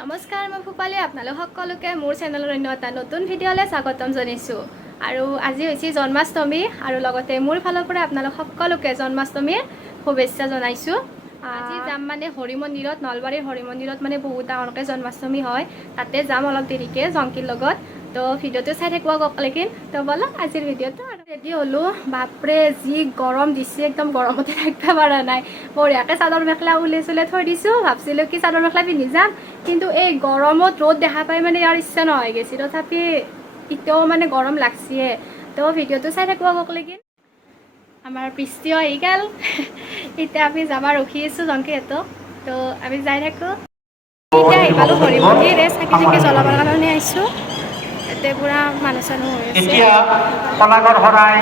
নমস্কাৰ, মই ভূপালী। আপোনালোক সকলোকে মোৰ চেনেলৰ অন্য এটা নতুন ভিডিঅ'লৈ স্বাগতম জনাইছোঁ। আৰু আজি হৈছে জন্মাষ্টমী আৰু লগতে মোৰ ফালৰ পৰা আপোনালোক সকলোকে জন্মাষ্টমীৰ শুভেচ্ছা জনাইছোঁ। আজি যাম মানে হৰি মন্দিৰত, নলবাৰীৰ হৰি মন্দিৰত মানে বহুত ডাঙৰকৈ জন্মাষ্টমী হয়। তাতে যাম অলপ দেৰিকৈ জংকিৰ লগত। তো ভিডিঅ'টো চাই থাকিব কওকলেকিন। তো বলক আজিৰ ভিডিঅ'টো আৰু ৰেডি হ'লোঁ। বাপৰে যি গৰম দিছে, একদম গৰমতে থাকিব পৰা নাই। বঢ়িয়াকৈ চাদৰ মেখেলা উলাই চুলাই থৈ দিছোঁ। ভাবছিলোঁ কি চাদৰ মেখেলা পিন্ধি যাম, কিন্তু এই গৰমত ৰ'দ দেখা পাই মানে ইয়াৰ ইচ্ছা নহয় গৈছে। তথাপি এতিয়াও মানে গৰম লাগছে। তো ভিডিঅ'টো চাই থাকিব কওকলেকিন। আমাৰ বৃষ্টিও আহি গ'ল। এতিয়া আমি যাব ৰখি আছোঁ জংকিহঁতক। তো আমি যাই থাকোঁ। এতিয়া আহি পালোঁ হৰি মন্দিৰ। চাকি চাকি জ্বলাবৰ কাৰণে আহিছোঁ। ইয়াতে পুৰা মানুহ চানুহ হৈ আছে। এতিয়া কলাগৰ শৰাই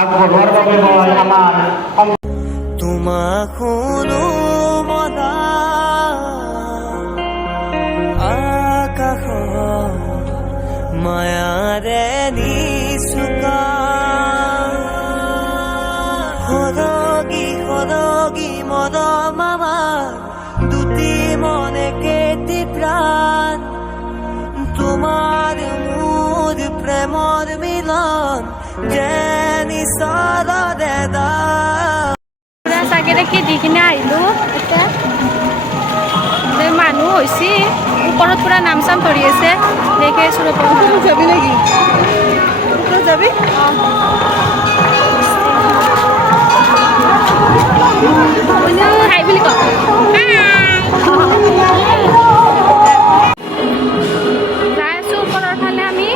আগবঢ়োৱাৰ বাবে মই আমাৰ তোমাক শুনো মনা আকাশ মায়াৰে নিচুকা সৰগী সৰগী মৰম আমাৰ দুটি মনে কেটি প্ৰাণ তোমাৰ মোৰ প্ৰেমৰ মিলন যেনি চালৰে দা চাগে দেখি দি কিনে আহিলোঁ। এতিয়া মানুহ হৈছে ওপৰত পুৰা নাম চাম ধৰি আছে। দেখি আছোঁ যাবি নেকি? যাবি হাই বুলি কওঁ। যাই আছোঁ ওপৰৰ ফালে আমি।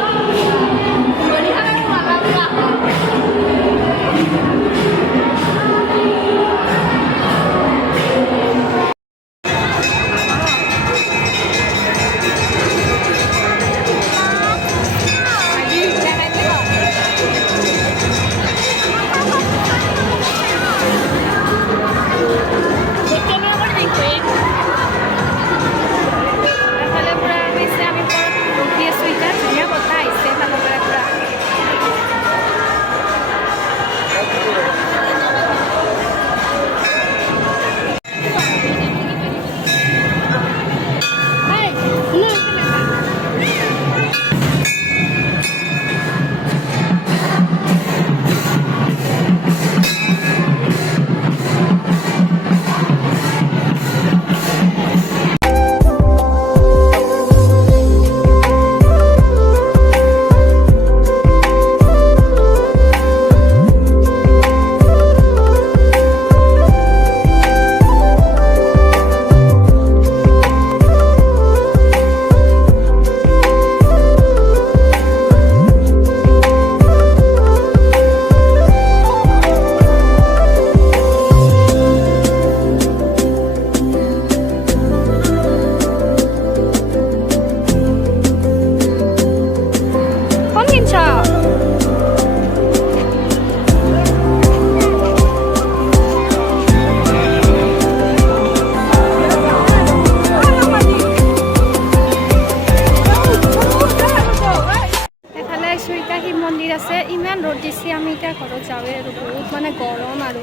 শিৱ মন্দিৰ আছে। ইমান ৰ'দ দিছে, আমি এতিয়া ঘৰত যাওঁৱে আৰু বহুত মানে গৰম আৰু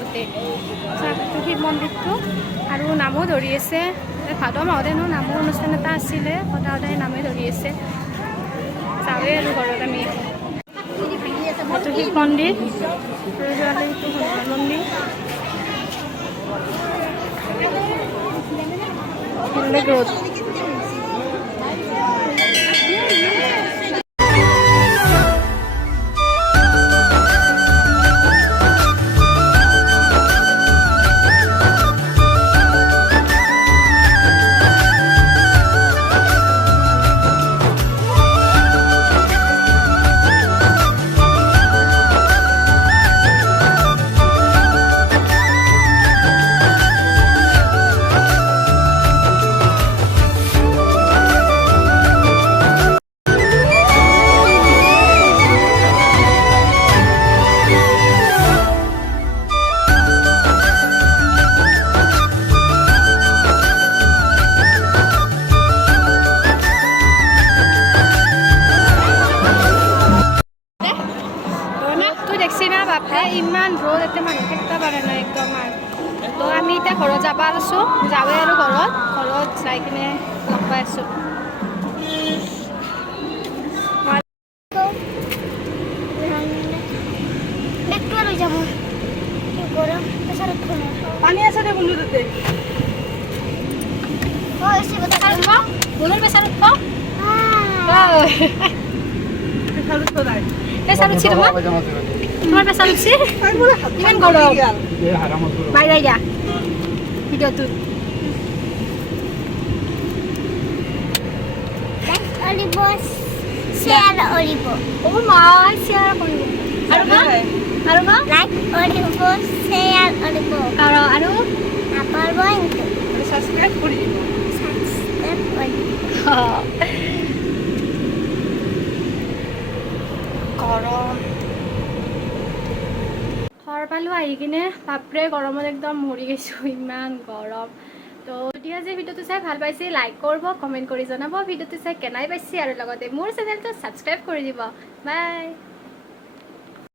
শিৱ মন্দিৰটো আৰু নামো ধৰি আছে। ভাদ মাহতেনো নামৰ অনুষ্ঠান এটা আছিলে, সদায় সদায় নামে ধৰি আছে। যাওঁৱে আৰু ঘৰত আমি। এইটো শিৱ মন্দিৰ, হনুমান মন্দিৰ। ৰ'দ আছোঁ পানী আছে দে বন্ধু তাতে মনৰ প্ৰেছাৰত ক খালত তো নাই প্ৰেছাৰ উঠছি তোমাৰ প্ৰেছাৰ উঠছি ইমান গৰম বাই যাই দিয়া ভিডিঅ'টোত Share Olivo. অ মা শ্বেয়াৰ কৰিব আৰু মা Like Olivo, share Olivo. আৰু Apple going to সাবস্ক্ৰাইব কৰি subscribe Olivo. গৰম ঘৰ পালোঁ আহি কিনে বাপৰে গৰমত একদম মৰি গৈছোঁ ইমান গৰম তো যদি আজি ভিডিঅ'টো চাই ভাল পাইছে লাইক কৰিব কমেণ্ট কৰি জনাব ভিডিঅ'টো চাই কেনাই পাইছে আৰু লগতে মোৰ চেনেলটো ছাবস্ক্ৰাইব কৰি দিব বাই